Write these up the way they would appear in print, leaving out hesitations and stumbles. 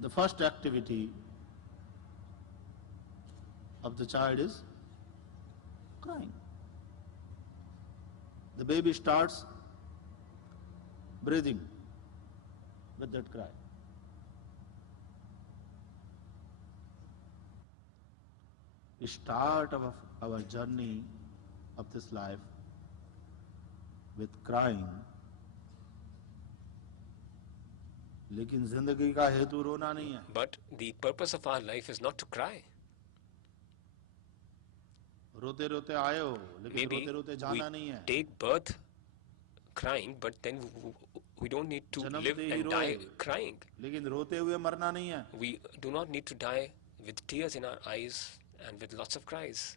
The first activity of the child is crying. The baby starts breathing with that cry. We start our journey of this life with crying. लेकिन जिंदगी का हेतु रोना नहीं है. But the purpose of our life is not to cry. रोते रोते आए हो, लेकिन रोते रोते जाना नहीं है. Take birth crying, but then we don't need to live and die crying. लेकिन रोते हुए मरना नहीं है. We do not need to die with tears in our eyes and with lots of cries.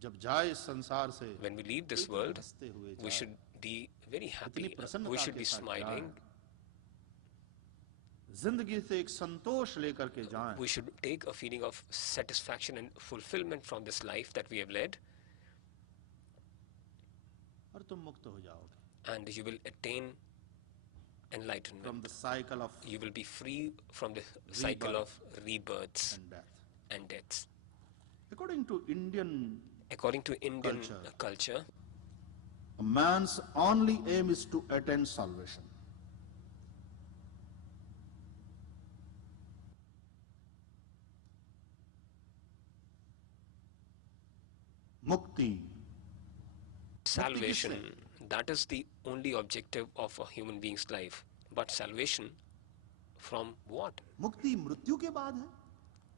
जब जाए इस संसार से, when we leave this world, we should be very happy. We should be smiling. जिंदगी से एक संतोष लेकर के जाएं. We should take a feeling of satisfaction and fulfillment from this life that we have led. और तुम मुक्त हो जाओगे. And you will attain enlightenment. From the cycle of you will be free from the cycle of rebirths and deaths. According to Indian culture, a man's only aim is to attain salvation. Mukti. Salvation, that is the only objective of a human being's life. But salvation from what? Mukti mrityu ke baad hai?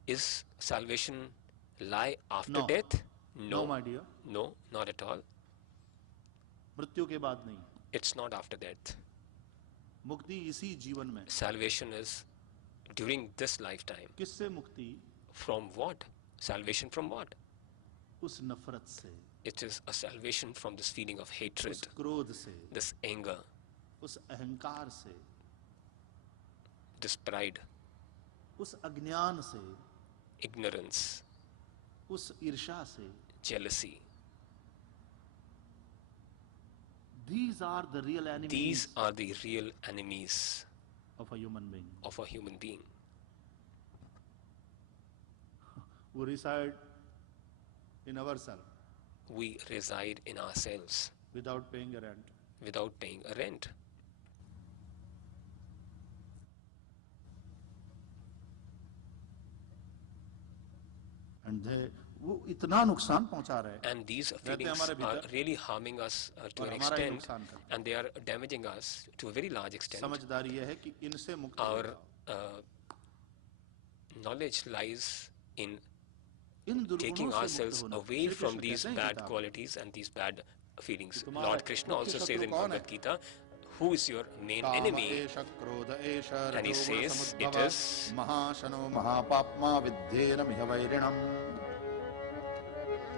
Is salvation lie after no. death? No, my dear. No, not at all. मृत्यु के बाद नहीं. It's not after death. मुक्ति इसी जीवन में. Salvation is during this lifetime. किससे मुक्ति? From what? Salvation from what? उस नफरत से. It is a salvation from this feeling of hatred. उस क्रोध से. This anger. उस अहंकार से. This pride. उस अज्ञान से. Ignorance. उस ईर्ष्या से. Jealousy. These are the real enemies. These are the real enemies of a human being. Of a human being. We reside in ourselves. We reside in ourselves. Without paying a rent. Without paying a rent. And वो इतना नुकसान पहुंचा रहे हैं. And these feelings are really harming us to an extent, and they are damaging us to a very large extent. समझदारी ये है कि इनसे मुक्त. Our knowledge lies in taking ourselves away from these bad qualities and these bad feelings. Lord Krishna also says in Bhagavad Gita, who is your main enemy? And he says it is महाशनो महापाप्मा विद्येन मिहवैरिणम्.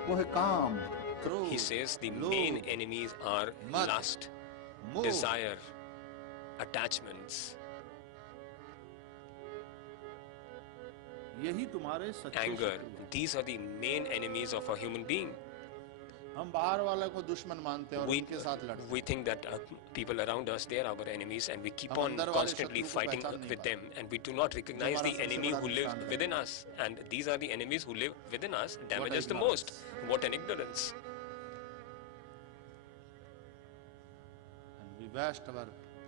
वो है काम, क्रोध. He says the main enemies are lust, desire, attachments, यही तुम्हारे सच्चे anger. These are the main enemies of a human being. हम बाहर वाले को दुश्मन मानते हैं और उनके साथ लड़ते हैं. We think that people around us, they are our enemies, and we keep on constantly fighting with them, and we do not recognize the enemy who lives within us, and these are the enemies who live within us, damage us the most. What an ignorance.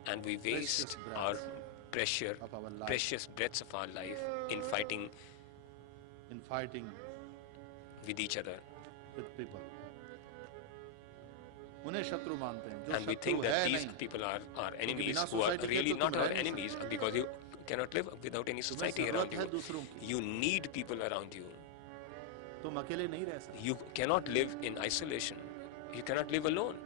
And we waste our precious breaths of our life in fighting with each other. With people. उन्हें शत्रु मानते हैं. And we think that these people are our enemies, who are really not our enemies, because you cannot live without any society around you. You need people around you. तुम अकेले नहीं रह सकते. You cannot live in isolation. You cannot live alone.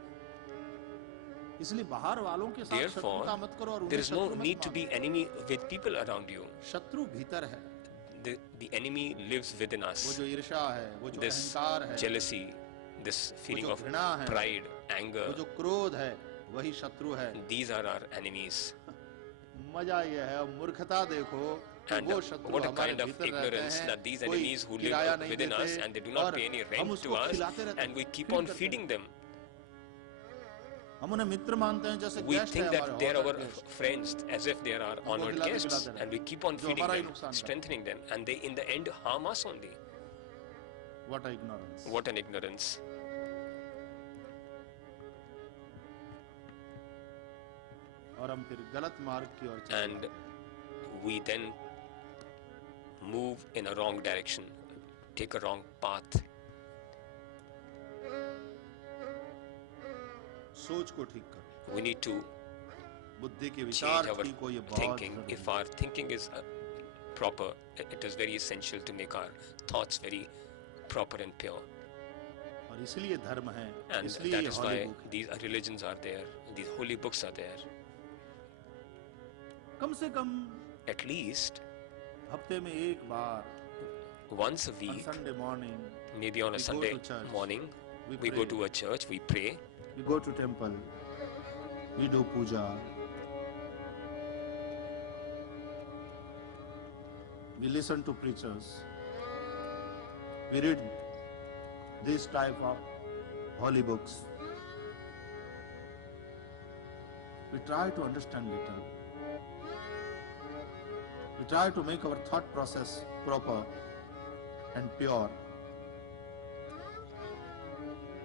इसलिए बाहर वालों के साथ शत्रुता मत करो और there is no need to be enemy with people around you. शत्रु भीतर है. The enemy lives within us. वो जो ईर्ष्या है, वो जो अहंकार है, jealousy, this feeling of pride, anger, वो जो क्रोध है, वही शत्रु है. These are our enemies. मजा ये है, मूर्खता देखो. And what a kind of ignorance that these enemies who live within us, and they do not pay any rent to us, and we keep on feeding them. हम उन्हें मित्र मानते हैं जैसे We गेस्ट है think that हमारे they are honored our guest, friends as if they are our honored खिलाते guests, पिलाते रहे, and we keep on जो feeding हमारा ही them, नुकसान करते strengthening them, and they in the end harm us only. हैं। What a ignorance! What an ignorance. और हम फिर गलत मार्ग की ओर चले And जाते हैं। we then move in a wrong direction, take a wrong path. सोच को ठीक करो, We need to बुद्धि के change विचार our ठीक हो, ये बहुत thinking. जरूरी If है। our thinking is proper, it is very essential to make our thoughts very proper and pure. और इसलिए धर्म है, And इसलिए that ये is हॉली why बुक है। these religions are there, these holy books are there. कम से कम At least हफ्ते में एक बार, once a on week, Sunday morning, maybe on we a go Sunday to church, morning, we we go pray. to a church, we pray, we go to temple, we do puja, we listen to preachers, we read this type of holy books. We try to understand little. We try to make our thought process proper and pure.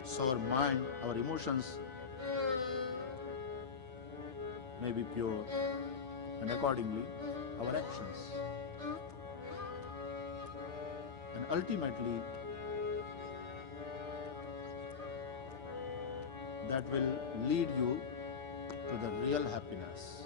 So our mind, our emotions may be pure, and accordingly our actions. And ultimately that will lead you to the real happiness.